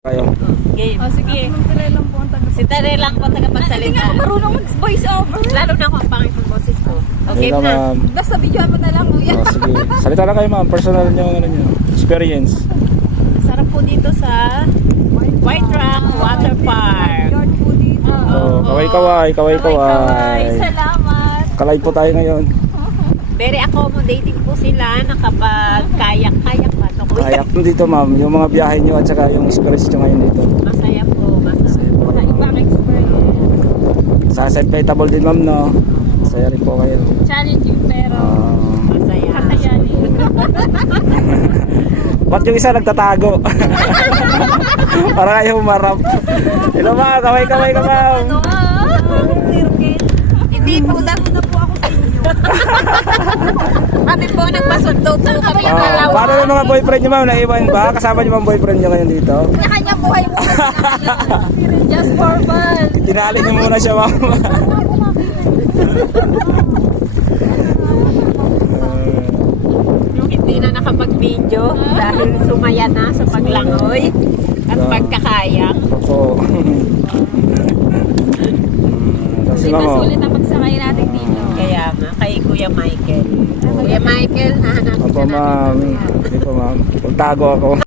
Kayo. Game. Oh, sige. Si Tere lang po Hindi nga tagapagsalita. ako marunong mag-voice over. Lalo na ako ang pangit ng boses ko. Okay Hello, na. ma'am. Basta videoan mo na lang, kuya. Oh, sige. Salita lang kayo, ma'am. Personal nyo, ano nyo. Experience. Sarap po dito sa White Rock Water Park. Yard po dito. Oh, kaway-kaway, kaway-kaway. Salamat. Kalay po tayo ngayon. Very accommodating po sila. Nakapag-kayak-kayak ba? No? Kayak dito, ma'am. Yung mga biyahe nyo at saka yung experience nyo ngayon dito. Masaya po. Masaya po. Sa ibang experience. Sa acceptable din, ma'am, no? Masaya rin po kayo. Challenging pero Masaya. kakayanin. Ba't yung isa nagtatago? Para kayo humarap. Hello, ma'am. Kaway-kaway ka, ma'am. Circle. Hindi po na po ako sa inyo. Kami po nagpasundo po kami ng dalawa. Paano yung mga boyfriend nyo, ma'am? Naiwan ba? Kasama nyo mga boyfriend nyo ngayon dito? Kanya buhay mo. Just for fun. Tinali nyo muna siya, ma'am. Yung hindi na nakapag-video dahil sumaya na sa paglangoy at pagkakayak. Opo. Kasi, Sulit ma'am, na oh. sulit ang pagsakay natin dito. Kaya nga, kay Kuya Michael. Kuya Michael, hahanapin Opo, ka natin. ma'am. Hindi po, ma'am. Magtago ako.